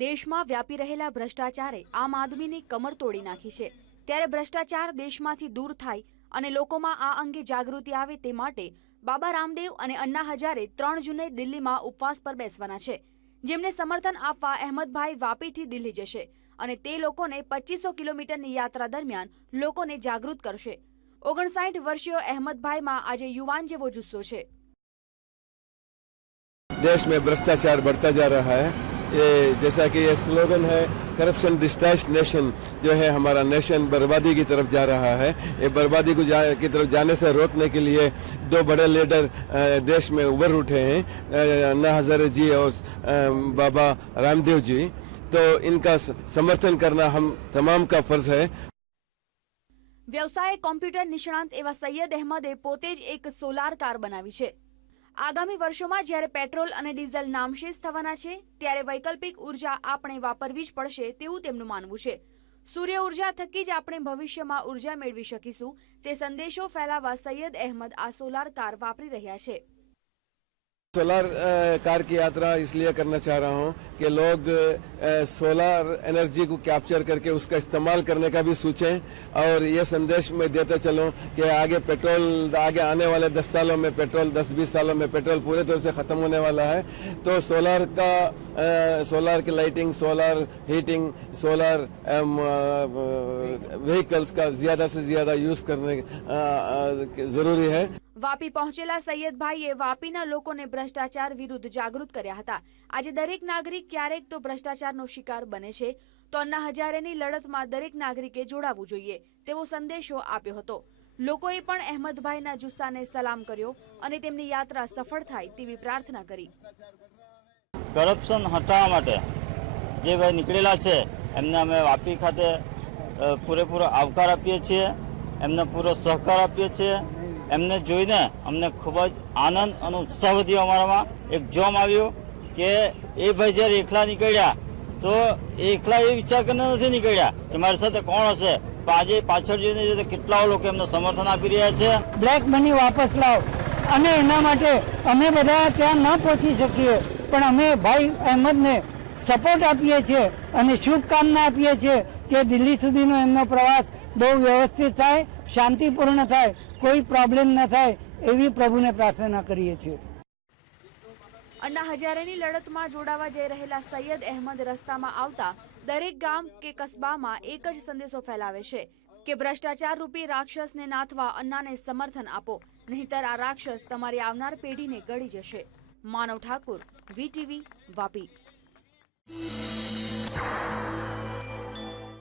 દેશમાં વ્યાપી રહેલા ભ્રષ્ટાચારે આમ આદમીની કમર તોડી નાખી છે ત્યારે ભ્રષ્ટાચાર દેશમાંથી દૂર થાય અને લોકોમાં આ અંગે જાગૃતિ આવે તે માટે બાબા રામદેવ અને અન્ના હજારે ત્રણ જૂને દિલ્હીમાં ઉપવાસ પર બેસવાના છે જેમને સમર્થન આપવા અહેમદભાઈ વાપીથી દિલ્હી જશે અને તે લોકોને પચીસો કિલોમીટરની યાત્રા દરમિયાન લોકોને જાગૃત કરશે ઓગણસાઠ વર્ષીય અહેમદભાઈમાં આજે યુવાન જેવો જુસ્સો છે देश में भ्रष्टाचार बढ़ता जा रहा है ये जैसा कि ये स्लोगन है करप्शन डिस्ट्रैश नेशन जो है हमारा नेशन बर्बादी की तरफ जा रहा है ये बर्बादी को जा, की तरफ जाने से रोकने के लिए दो बड़े लीडर अ, देश में उभर उठे हैं अ, अन्ना हजारे जी और अ, बाबा रामदेव जी तो इनका स- समर्थन करना हम तमाम का फर्ज है વ્યવસાય કોમ્પ્યુટર નિષ્ણાંત એવા સૈયદ અહેમદે પોતે જ એક સોલાર કાર બનાવી છે આગામી વર્ષોમાં જ્યારે પેટ્રોલ અને ડીઝલ નામશેષ થવાના છે, ત્યારે વૈકલ્પિક ઊર્જા આપણે વાપરવી જ પડશે તેવું તેમનું માનવું છે. સૂર્ય ઊર્જા થકી જ આપણે ભવિષ્યમાં ઊર્જા મેળવી શકીશું, તે સંદેશો ફેલાવવા સૈયદ અહેમદ આ સોલાર કાર વાપરી રહ્યા છે. सोलार कार की यात्रा इसलिए करना चाह रहा हूँ कि लोग सोलार एनर्जी को कैप्चर करके उसका इस्तेमाल करने का भी सोचें और ये संदेश मैं देता चलूँ कि आगे पेट्रोल, आगे आने वाले 10 सालों में पेट्रोल 10-20 सालों में पेट्रोल पूरे तौर से ख़त्म होने वाला है। तो सोलार का सोलार की lighting, solar heating, solar vehicles का ज़्यादा से ज़्यादा यूज़ करने ज़रूरी है। વાપી પહોંચેલા સૈયદભાઈએ વાપીના લોકોને ભ્રષ્ટાચાર વિરુદ્ધ જાગૃત કર્યા હતા. આજે દરેક નાગરિક ક્યારેક તો ભ્રષ્ટાચારનો શિકાર બને છે, તો અન્ના હજારેની લડતમાં દરેક નાગરિકે જોડાવવું જોઈએ, તેવો સંદેશો આપ્યો હતો. લોકોએ પણ અહેમદભાઈના જુસ્સાને સલામ કર્યો અને તેમની યાત્રા સફળ થાય તેવી પ્રાર્થના કરી. કરપ્શન હટાવવા માટે જે ભાઈ નીકળેલા છે, એમને અમે વાપી ખાતે પૂરેપૂરો આવકાર આપીએ છીએ, એમને પૂરો સહકાર આપીએ છીએ. એમને જોઈને અમને ખૂબ જ આનંદ અને ઉત્સાહ વધ્યો અમારામાં. એક જોમ આવ્યો કે, એ ભાઈ જ્યારે એકલા નીકળ્યા, તો એકલા એ વિચાર કરીને નથી નીકળ્યા કે મારી સાથે કોણ હશે? આજે પાછળ જોઈને જોઈએ તો કેટલાઓ લોકો એમને સમર્થન આપી રહ્યા છે. બ્લેક મની વાપસ લાવ. અને એના માટે, અમે બધા ત્યાં ન પહોંચી શકીએ, પણ અમે ભાઈ અહેમદને સપોર્ટ આપીએ છીએ અને શુભકામના આપીએ છીએ. કે દિલ્હી સુધીનો એમનો પ્રવાસ બહુ વ્યવસ્થિત થાય, શાંતિપૂર્ણ થાય, કોઈ પ્રોબ્લેમ ન થાય એવી પ્રભુને પ્રાર્થના કરીએ છીએ. અન્ના હજારેની લડતમાં જોડાવા જઈ રહેલા સૈયદ અહેમદ રસ્તામાં આવતા દરેક ગામ કે કસ્બામાં એક જ સંદેશો ફેલાવે છે કે ભ્રષ્ટાચાર રૂપી રાક્ષસને નાથવા અન્નાને સમર્થન આપો, નહીંતર આ રાક્ષસ તમારી આવનાર પેઢીને ગળી જશે. માનવ ઠાકુર, વીટીવી, વાપી.